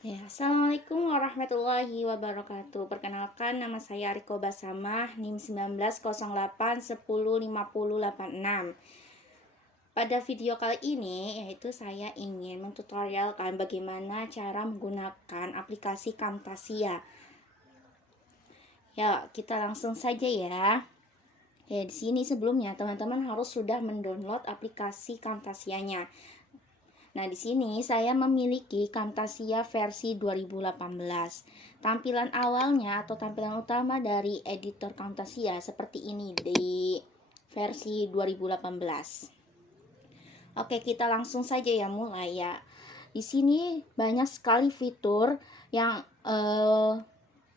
Ya, Assalamualaikum warahmatullahi wabarakatuh. Perkenalkan, nama saya Riko Basamah, NIM 1908105086. Pada video kali ini, yaitu saya ingin mentutorialkan bagaimana cara menggunakan aplikasi Camtasia. Ya, kita langsung saja ya. Ya, di sini sebelumnya teman-teman harus sudah mendownload aplikasi Camtasianya. Nah, di sini saya memiliki Camtasia versi 2018. Tampilan awalnya atau tampilan utama dari editor Camtasia seperti ini di versi 2018. Oke, kita langsung saja ya mulai ya. Di sini banyak sekali fitur yang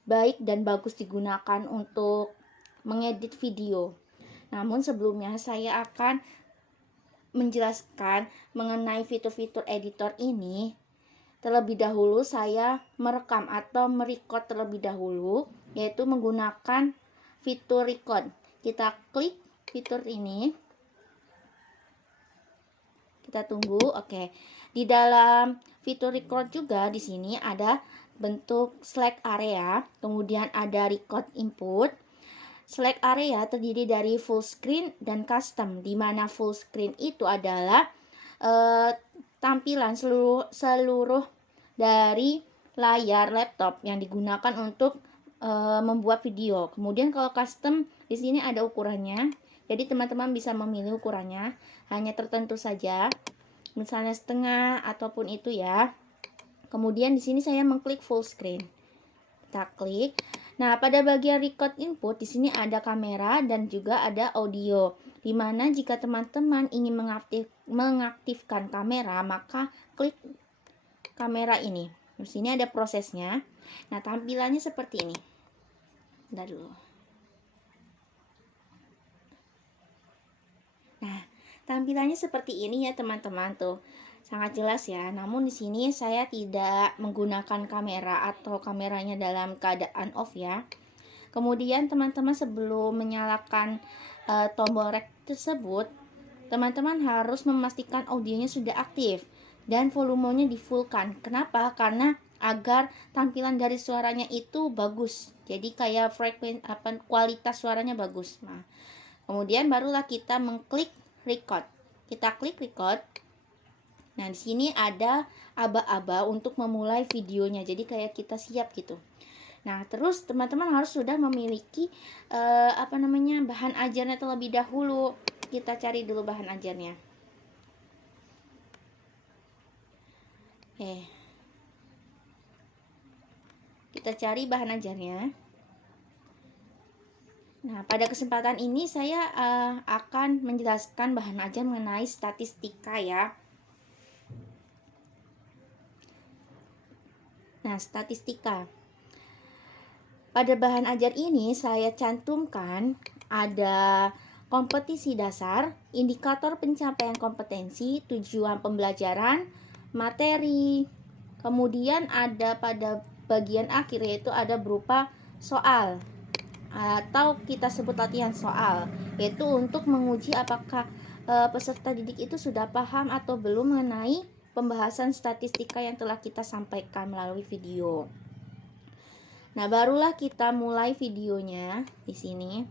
baik dan bagus digunakan untuk mengedit video. Namun sebelumnya saya akan menjelaskan mengenai fitur-fitur editor ini. Terlebih dahulu saya merekam atau merecord terlebih dahulu, yaitu menggunakan fitur record. Kita klik fitur ini. Kita tunggu. Oke. Di dalam fitur record juga di sini ada bentuk select area, kemudian ada record input. Select area terdiri dari full screen dan custom, di mana full screen itu adalah tampilan seluruh dari layar laptop yang digunakan untuk membuat video. Kemudian kalau custom di sini ada ukurannya. Jadi teman-teman bisa memilih ukurannya, hanya tertentu saja. Misalnya setengah ataupun itu ya. Kemudian di sini saya mengklik full screen. Kita klik. Nah, pada bagian record input di sini ada kamera dan juga ada audio. Dimana jika teman-teman ingin mengaktifkan kamera, maka klik kamera ini. Di sini ada prosesnya. Nah, tampilannya seperti ini. Bentar dulu. Nah, tampilannya seperti ini ya teman-teman tuh. Sangat jelas ya. Namun di sini saya tidak menggunakan kamera atau kameranya dalam keadaan off ya. Kemudian teman-teman sebelum menyalakan tombol rek tersebut, teman-teman harus memastikan audionya sudah aktif dan volumenya di fullkan. Kenapa? Karena agar tampilan dari suaranya itu bagus. Jadi kayak kualitas suaranya bagus. Nah, kemudian barulah kita mengklik record. Kita klik record. Nah, di sini ada aba-aba untuk memulai videonya. Jadi kayak kita siap gitu. Nah, terus teman-teman harus sudah memiliki bahan ajarnya terlebih dahulu. Kita cari dulu bahan ajarnya. Kita cari bahan ajarnya. Nah, pada kesempatan ini saya akan menjelaskan bahan ajar mengenai statistika ya. Nah, statistika. Pada bahan ajar ini saya cantumkan ada kompetisi dasar, indikator pencapaian kompetensi, tujuan pembelajaran, materi. Kemudian ada pada bagian akhir yaitu ada berupa soal atau kita sebut latihan soal, yaitu untuk menguji apakah peserta didik itu sudah paham atau belum mengenai pembahasan statistika yang telah kita sampaikan melalui video. Nah, barulah kita mulai videonya di sini.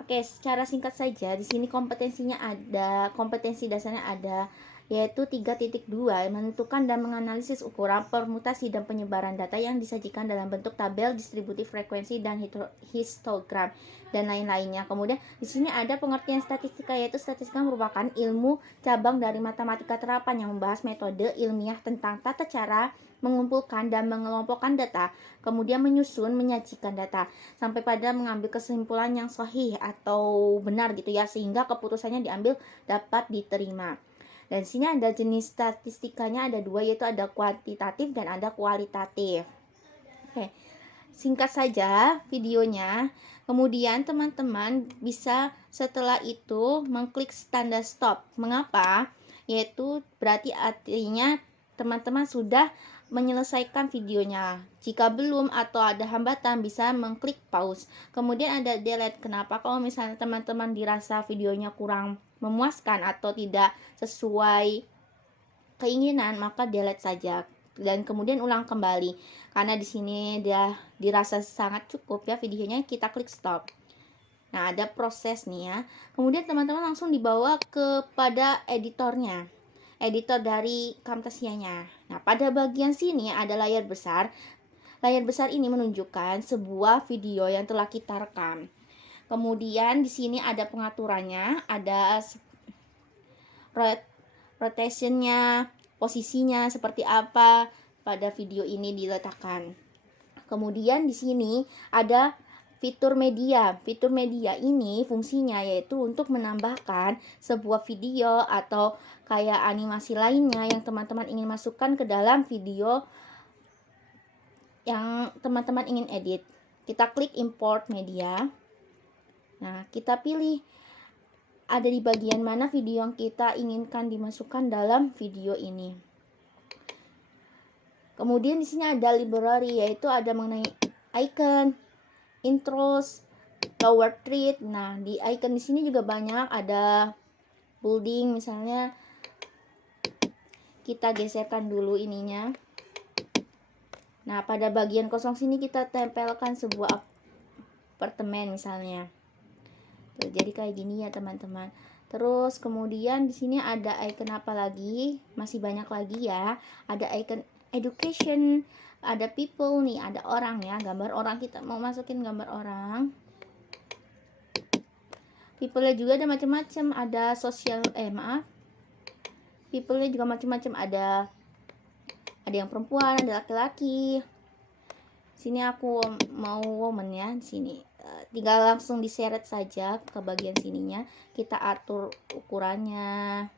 Oke, secara singkat saja di sini kompetensinya ada, kompetensi dasarnya ada, yaitu 3.2 menentukan dan menganalisis ukuran, permutasi dan penyebaran data yang disajikan dalam bentuk tabel distributif frekuensi dan histogram dan lain-lainnya. Kemudian di sini ada pengertian statistika, yaitu statistika merupakan ilmu cabang dari matematika terapan yang membahas metode ilmiah tentang tata cara mengumpulkan dan mengelompokkan data, kemudian menyusun, menyajikan data sampai pada mengambil kesimpulan yang sahih atau benar gitu ya, sehingga keputusannya diambil dapat diterima. Dan di sini ada jenis statistikanya ada dua, yaitu ada kuantitatif dan ada kualitatif. Oke, singkat saja videonya. Kemudian teman-teman bisa setelah itu mengklik tanda stop. Mengapa? Yaitu berarti artinya teman-teman sudah menyelesaikan videonya. Jika belum atau ada hambatan bisa mengklik pause. Kemudian ada delete. Kenapa? Kalau misalnya teman-teman dirasa videonya kurang memuaskan atau tidak sesuai keinginan, maka delete saja dan kemudian ulang kembali. Karena di sini dia dirasa sangat cukup ya videonya, kita klik stop. Nah, ada proses nih ya. Kemudian teman-teman langsung dibawa kepada editornya. Editor dari Camtasia-nya. Nah, pada bagian sini ada layar besar. Layar besar ini menunjukkan sebuah video yang telah kita rekam. Kemudian di sini ada pengaturannya, ada rotationnya, posisinya seperti apa pada video ini diletakkan. Kemudian di sini ada fitur media. Fitur media ini fungsinya yaitu untuk menambahkan sebuah video atau kayak animasi lainnya yang teman-teman ingin masukkan ke dalam video yang teman-teman ingin edit. Kita klik import media. Nah, kita pilih ada di bagian mana video yang kita inginkan dimasukkan dalam video ini. Kemudian di sini ada library, yaitu ada mengenai icon, intros, lower thread. Nah, di icon di sini juga banyak, ada building misalnya. Kita geserkan dulu ininya. Nah, pada bagian kosong sini kita tempelkan sebuah apartemen misalnya. Tuh, jadi kayak gini ya teman-teman. Terus kemudian di sini ada icon apa lagi? Masih banyak lagi ya. Ada icon education, ada people nih, ada orang ya, gambar orang, kita mau masukin gambar orang. People-nya juga ada macam-macam, ada sosial people-nya juga macam-macam, ada yang perempuan, ada laki-laki. Sini aku mau woman ya, di sini. Tinggal langsung diseret saja ke bagian sininya. Kita atur ukurannya.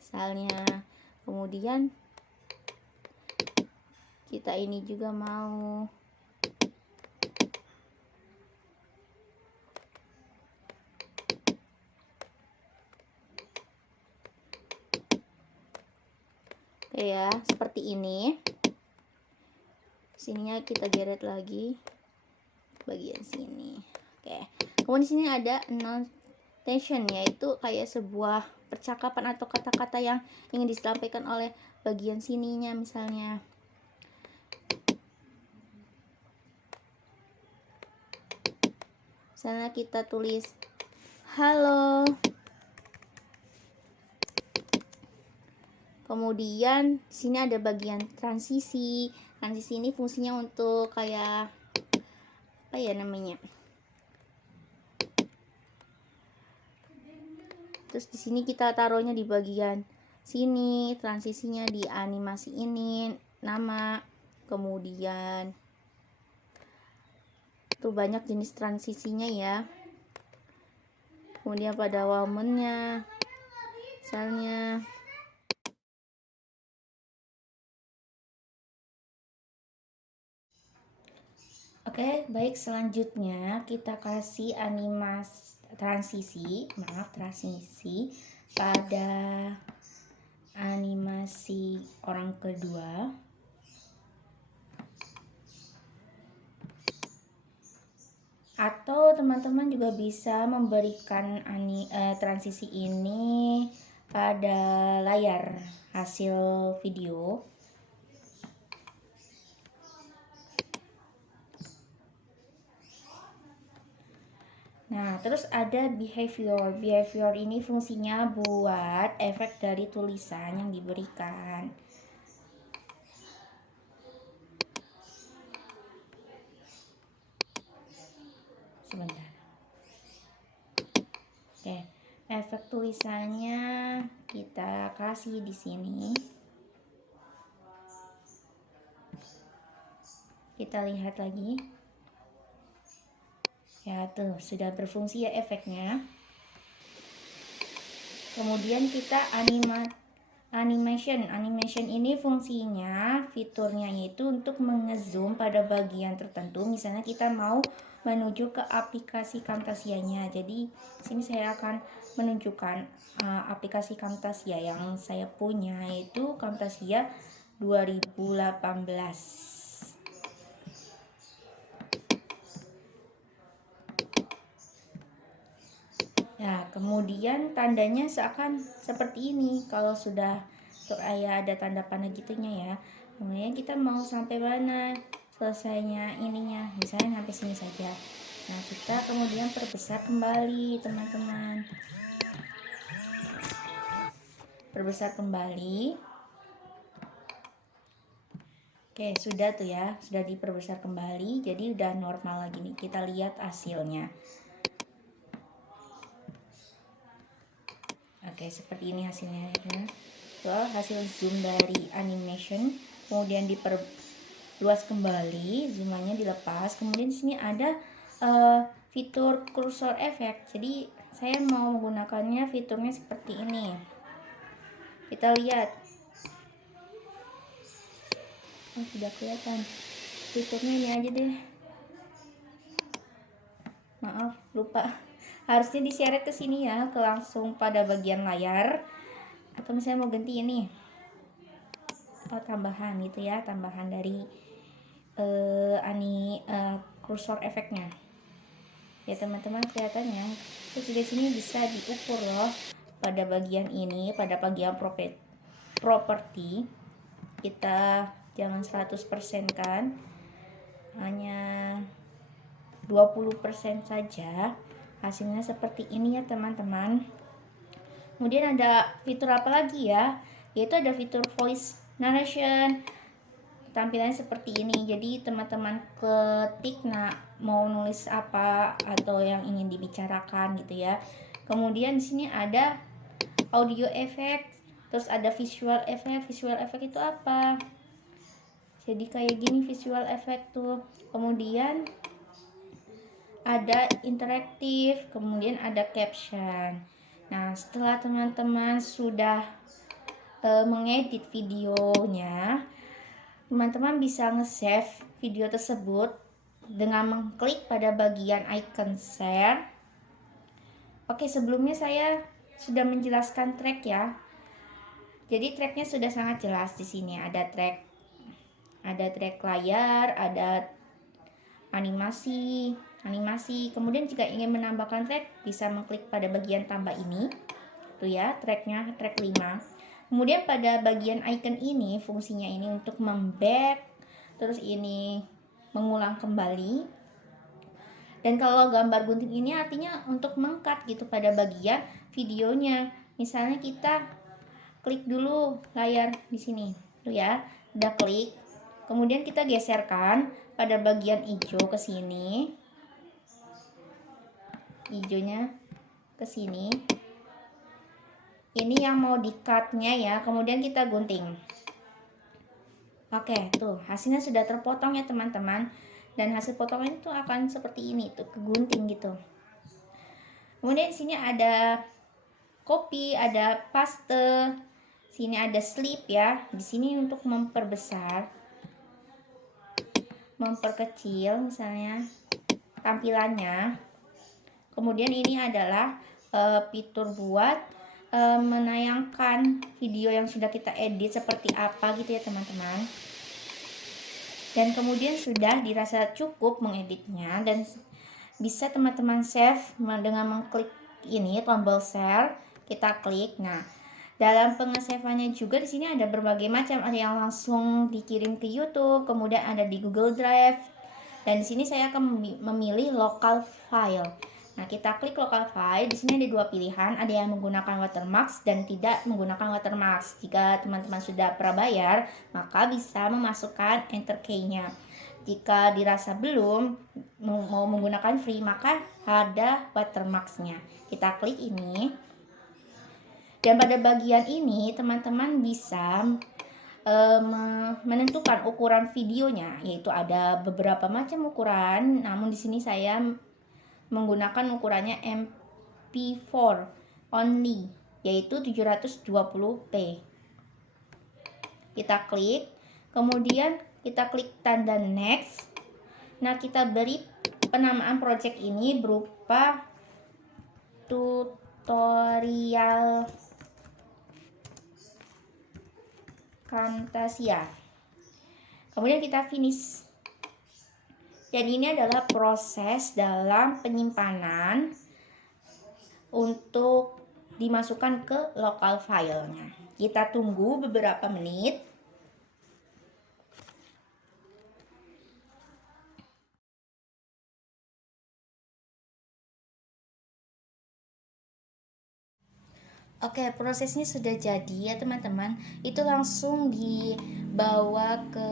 Misalnya, kemudian kita ini juga mau ya, seperti ini. Sininya kita geret lagi bagian sini. Oke. Kemudian di sini ada annotation, yaitu kayak sebuah percakapan atau kata-kata yang ingin disampaikan oleh bagian sininya misalnya. Misalnya kita tulis halo. Kemudian di sini ada bagian transisi. Transisi ini fungsinya untuk kayak apa ya namanya? Terus di sini kita taruhnya di bagian sini, transisinya di animasi ini, nama, kemudian tuh banyak jenis transisinya ya. Kemudian pada woman-nya misalnya. Oke, baik, selanjutnya kita kasih transisi pada animasi orang kedua. Atau teman-teman juga bisa memberikan transisi ini pada layar hasil video. Nah, terus ada behavior. Behavior ini fungsinya buat efek dari tulisan yang diberikan. Sebentar. Oke, efek tulisannya kita kasih di sini. Kita lihat lagi. Ya, tuh sudah berfungsi ya efeknya. Kemudian kita animation. Animation ini fungsinya, fiturnya yaitu untuk mengezoom pada bagian tertentu. Misalnya kita mau menuju ke aplikasi Camtasia-nya. Jadi sini saya akan menunjukkan aplikasi Camtasia yang saya punya, yaitu Camtasia 2018. Ya, kemudian tandanya seakan seperti ini. Kalau sudah kayak ada tanda panah gitunya ya. Kemudian kita mau sampai mana selesainya ininya, misalnya sampai sini saja. Nah, kita kemudian perbesar kembali teman-teman. Perbesar kembali. Oke, sudah tuh ya, sudah diperbesar kembali, jadi udah normal lagi nih. Kita lihat hasilnya. Oke, seperti ini hasilnya ya. Tuh, hasil zoom dari animation, kemudian diperluas kembali, zoomannya dilepas. Kemudian di sini ada fitur cursor effect. Jadi saya mau menggunakannya fiturnya seperti ini. Kita lihat. Tidak kelihatan, fiturnya ini aja deh, maaf lupa, harusnya diseret ke sini ya, ke langsung pada bagian layar, atau misalnya mau ganti ini tambahan gitu ya, tambahan dari cursor efeknya ya teman-teman, kelihatannya. Terus di sini bisa diukur loh pada bagian ini, pada bagian properti. Kita jangan 100% kan, hanya 20% saja. Hasilnya seperti ini ya teman-teman. Kemudian ada fitur apa lagi ya, yaitu ada fitur voice narration. Tampilannya seperti ini. Jadi teman-teman ketik mau nulis apa atau yang ingin dibicarakan gitu ya. Kemudian di sini ada audio effect, terus ada visual effect. Visual effect itu apa? Jadi kayak gini visual effect tuh. Kemudian ada interaktif, kemudian ada caption. Nah, setelah teman-teman sudah mengedit videonya, teman-teman bisa nge-save video tersebut dengan mengklik pada bagian icon share. Oke, sebelumnya saya sudah menjelaskan track ya. Jadi tracknya sudah sangat jelas di sini. Ada track layar, ada animasi. Kemudian jika ingin menambahkan track, bisa mengklik pada bagian tambah ini. Tuh ya, tracknya track 5. Kemudian pada bagian icon ini, fungsinya ini untuk memback, terus ini mengulang kembali. Dan kalau gambar gunting ini artinya untuk mengcut gitu pada bagian videonya. Misalnya kita klik dulu layar di sini, tuh ya, udah klik. Kemudian kita geserkan pada bagian hijau ke sini. Hijaunya ke sini. Ini yang mau di-cut-nya ya, kemudian kita gunting. Oke, tuh hasilnya sudah terpotong ya teman-teman. Dan hasil potongan itu akan seperti ini tuh, kegunting gitu. Kemudian di sini ada copy, ada paste. Sini ada slip ya. Di sini untuk memperbesar, memperkecil misalnya tampilannya. Kemudian ini adalah fitur buat menayangkan video yang sudah kita edit seperti apa gitu ya teman-teman. Dan kemudian sudah dirasa cukup mengeditnya, dan bisa teman-teman save dengan mengklik ini tombol share, kita klik. Nah, dalam pengesaveannya juga di sini ada berbagai macam, ada yang langsung dikirim ke YouTube, kemudian ada di Google Drive, dan di sini saya akan memilih local file. Nah, kita klik local file. Di sini ada dua pilihan, ada yang menggunakan watermark dan tidak menggunakan watermark. Jika teman-teman sudah prabayar, maka bisa memasukkan enter key-nya. Jika dirasa belum mau menggunakan free, maka ada watermark-nya. Kita klik ini. Dan pada bagian ini teman-teman bisa menentukan ukuran videonya, yaitu ada beberapa macam ukuran. Namun di sini saya menggunakan ukurannya MP4 only, yaitu 720p. Kita klik, kemudian kita klik tanda next. Nah, kita beri penamaan project ini berupa tutorial Camtasia. Kemudian kita finish. Dan ini adalah proses dalam penyimpanan untuk dimasukkan ke local filenya. Kita tunggu beberapa menit. Oke, prosesnya sudah jadi ya teman-teman. Itu langsung dibawa ke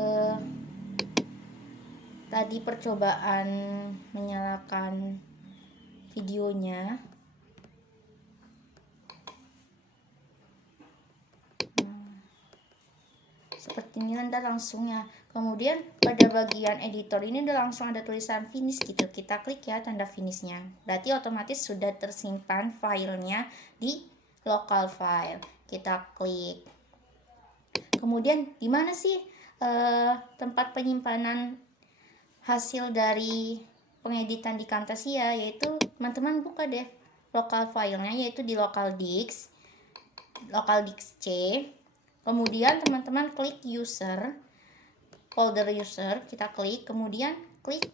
tadi percobaan menyalakan videonya. Seperti ini nanti langsung ya. Kemudian pada bagian editor ini udah langsung ada tulisan finish gitu. Kita klik ya tanda finishnya. Berarti otomatis sudah tersimpan filenya di local file. Kita klik. Kemudian di mana sih tempat penyimpanan hasil dari pengeditan di Camtasia? Yaitu teman-teman buka deh local filenya, yaitu di local disk C. Kemudian teman-teman klik user, folder user, kita klik, kemudian klik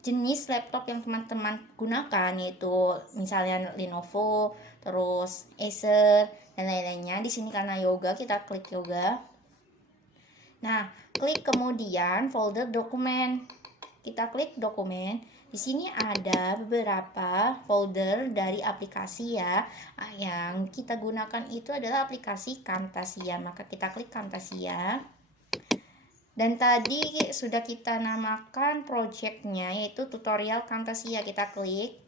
jenis laptop yang teman-teman gunakan, yaitu misalnya Lenovo, terus Acer dan lain-lainnya. Di sini karena Yoga, kita klik Yoga. Nah, klik kemudian folder dokumen. Kita klik dokumen. Di sini ada beberapa folder dari aplikasi ya. Yang kita gunakan itu adalah aplikasi Camtasia. Maka kita klik Camtasia. Dan tadi sudah kita namakan projectnya, yaitu tutorial Camtasia. Kita klik.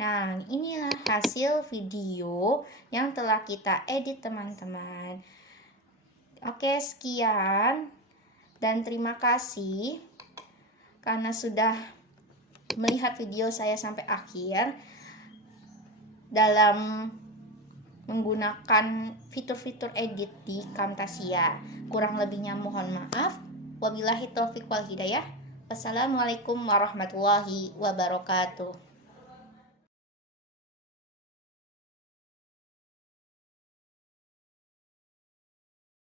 Nah, inilah hasil video yang telah kita edit teman-teman. Oke, sekian. Dan terima kasih karena sudah melihat video saya sampai akhir dalam menggunakan fitur-fitur edit di Camtasia. Kurang lebihnya mohon maaf. Wabillahi taufiq wal hidayah. Wassalamualaikum warahmatullahi wabarakatuh.